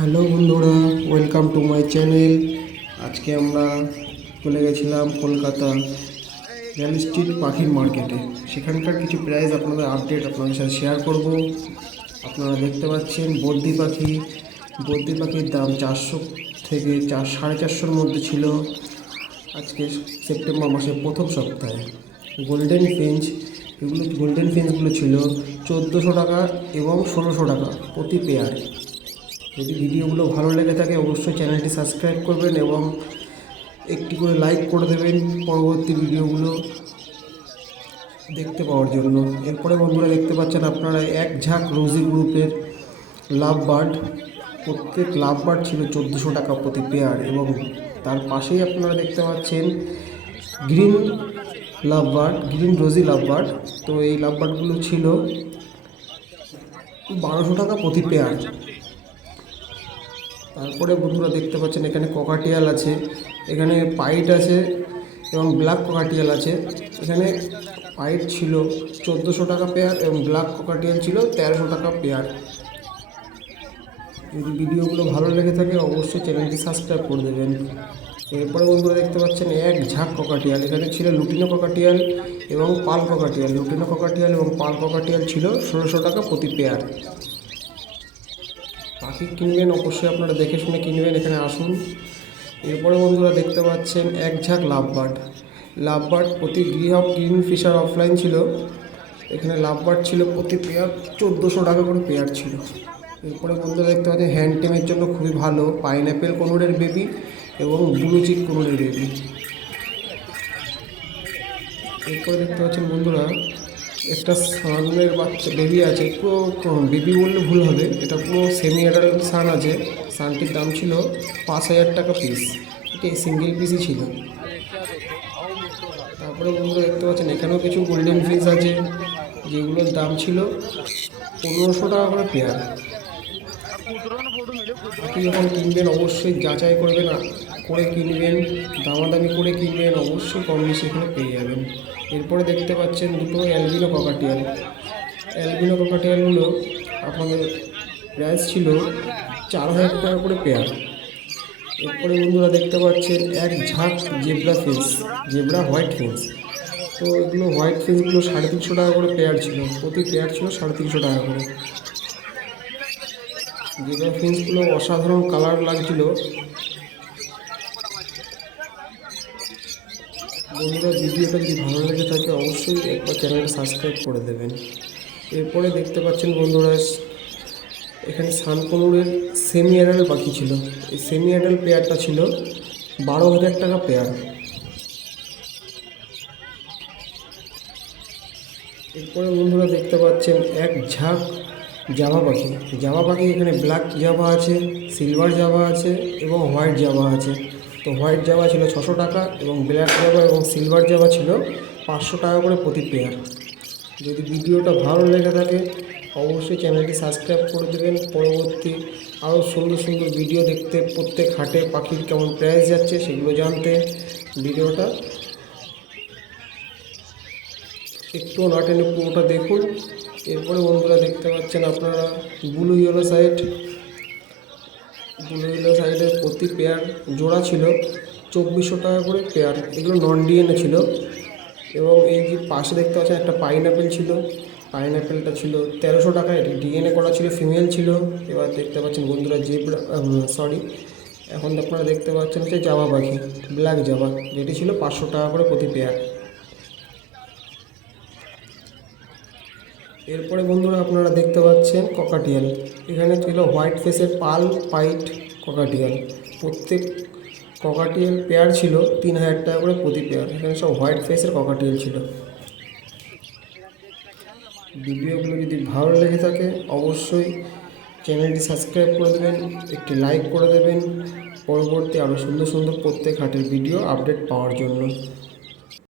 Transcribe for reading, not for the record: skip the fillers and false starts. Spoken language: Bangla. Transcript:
হ্যালো বন্ধুরা, ওয়েলকাম টু মাই চ্যানেল। আজকে আমরা চলে গেছিলাম কলকাতা রিয়েল স্ট্রিট পাখির মার্কেটে। সেখানকার কিছু প্রাইস আপনাদের আপডেট আপনাদের সাথে শেয়ার করব। আপনারা দেখতে পাচ্ছেন বদ্রি পাখির দাম 400 থেকে 450-450-র মধ্যে ছিল আজকে সেপ্টেম্বর মাসের প্রথম সপ্তাহে। গোল্ডেন ফিঞ্চগুলো ছিল 1400 টাকা এবং 1600 টাকা প্রতি পেয়ার। যদি ভিডিওগুলো ভালো লেগে থাকে অবশ্যই চ্যানেলটি সাবস্ক্রাইব করবেন এবং একটি করে লাইক করে দেবেন পরবর্তী ভিডিওগুলো দেখতে পাওয়ার জন্য। এরপরে বন্ধুরা দেখতে পাচ্ছেন আপনারা এক ঝাঁক রোজি গ্রুপের লাভ বার্ড। প্রত্যেক লাভ বার্ড ছিল 1400 টাকা প্রতি পেয়ার এবং তার পাশেই আপনারা দেখতে পাচ্ছেন গ্রিন রোজি লাভ বার্ড। তো এই লাভ বার্ডগুলো ছিল 1200 টাকা প্রতি পেয়ার। তারপরে বন্ধুরা দেখতে পাচ্ছেন এখানে ককাটিয়াল আছে, এখানে পাইট আছে এবং ব্ল্যাক ককাটিয়াল আছে। এখানে পাইট ছিল 1400 টাকা পেয়ার এবং ব্ল্যাক ককাটিয়াল ছিল 1300 টাকা পেয়ার। যদি ভিডিওগুলো ভালো লেগে থাকে অবশ্যই চ্যানেলটি সাবস্ক্রাইব করে দেবেন। এরপরে বন্ধুরা দেখতে পাচ্ছেন এক ঝাঁক ককাটিয়াল। এখানে ছিল লুটিনো ককাটিয়াল এবং পাল ককাটিয়াল। লুটিনো ককাটিয়াল এবং পাল ককাটিয়াল ছিল 1600 টাকা প্রতি পেয়ার। পাখি কিনবেন অবশ্যই আপনারা দেখে শুনে কিনবেন, এখানে আসুন। এরপরে বন্ধুরা দেখতে পাচ্ছেন এক ঝাঁক লাভবার্ড প্রতি গ্রিন ফিশার অফলাইন ছিল। এখানে লাভবার্ড ছিল প্রতি পেয়ার 1400 টাকা করে পেয়ার ছিল। এরপরে বন্ধুরা দেখতে পাচ্ছেন হ্যান্ড টেমের জন্য খুবই ভালো পাইনঅ্যাপেল কনুরের বেবি এবং ব্লু চিক কনুরের বেবি। এরপরে দেখতে পাচ্ছেন বন্ধুরা একটা সানের বাচ্চা বেবি আছে, পুরো বেবি বললে ভুল হবে, এটা পুরো সেমি অ্যাডাল্ট সান আছে। সানটির দাম ছিল 5000 টাকা পিস, এটা সিঙ্গেল পিসই ছিল। তারপরে বন্ধুরা দেখতে পাচ্ছেন এখানেও কিছু গোল্ডেন ফিস আছে যেগুলোর দাম ছিল 1500 টাকা করে পেয়ার। আপনি যখন কিনবেন অবশ্যই যাচাই করবেন করে কিনবেন, দামাদামি করে কিনবেন, অবশ্যই কম বেশি এখানে পেয়ে যাবেন। এরপরে দেখতে পাচ্ছেন দুটো অ্যালবিনো ককাটিয়ালগুলো আপনাদের প্রাইস ছিল 4000 টাকা করে পেয়ার। এরপরে বন্ধুরা দেখতে পাচ্ছেন এক ঝাঁক জেব্রা হোয়াইট ফিন্স। তো এগুলো হোয়াইট ফিন্সগুলো 350 টাকা করে পেয়ার ছিল, প্রতি পেয়ার ছিল 350 টাকা করে। জেব্রা ফিন্সগুলো অসাধারণ কালার লাগছিল। বন্ধুরা ভিডিওটা যদি ভালো লেগে থাকে অবশ্যই একবার চ্যানেলটা সাবস্ক্রাইব করে দেবেন। এরপরে দেখতে পাচ্ছেন বন্ধুরা এখানে সানকনুরের সেমি অ্যাডাল্ট পাখি ছিল। এই সেমি অ্যাডাল্ট পেয়ারটা ছিল 12,000 টাকা পেয়ার। এরপরে বন্ধুরা দেখতে পাচ্ছেন এক ঝাঁক জাভা পাখি। এখানে ব্ল্যাক জাভা আছে, সিলভার জাভা আছে এবং হোয়াইট জাভা আছে। তো হোয়াইট জাভা ছিল 600 টাকা এবং ব্ল্যাক জাভা এবং সিলভার জাভা ছিল 500 টাকা করে প্রতি পেয়ার। যদি ভিডিওটা ভালো লেগে থাকে অবশ্যই চ্যানেলটি সাবস্ক্রাইব করে দেবেন। পরবর্তী আরও সুন্দর সুন্দর ভিডিও দেখতে, প্রত্যেক হাটে পাখির কেমন প্রাইস যাচ্ছে সেগুলো জানতে ভিডিওটা একটু না টেনে পুরোটা দেখুন। এরপরে বন্ধুরা দেখতে পাচ্ছেন আপনারা ব্লু ইয়েলো সাইডের প্রতি পেয়ার জোড়া ছিল 2400 টাকা করে পেয়ার। এগুলো নন ডিএনএ ছিল। এবং এই যে পাশে দেখতে পাচ্ছেন একটা পাইনঅ্যাপেলটা ছিল 1300 টাকা, এটি ডিএনএ করা ছিল, ফিমেল ছিল। এবার দেখতে পাচ্ছেন বন্ধুরা এখন আপনারা দেখতে পাচ্ছেন যে জাভা পাখি, ব্ল্যাক জাভা, যেটি ছিল 500 টাকা করে প্রতি পেয়ার। এরপরে বন্ধুরা আপনারা দেখতে পাচ্ছেন ককাটিয়াল। এখানে ছিল হোয়াইট ফেসের পাইট ককাটিয়াল। প্রত্যেক ককাটিয়াল পেয়ার ছিল 3000 টাকা করে প্রতি পেয়ার। এখানে সব হোয়াইট ফেসের ককাটিয়াল ছিল। ভিডিওগুলো যদি ভালো লেগে থাকে অবশ্যই চ্যানেলটি সাবস্ক্রাইব করে দেবেন, একটি লাইক করে দেবেন পরবর্তী আরও সুন্দর সুন্দর প্রত্যেক হাটের ভিডিও আপডেট পাওয়ার জন্য।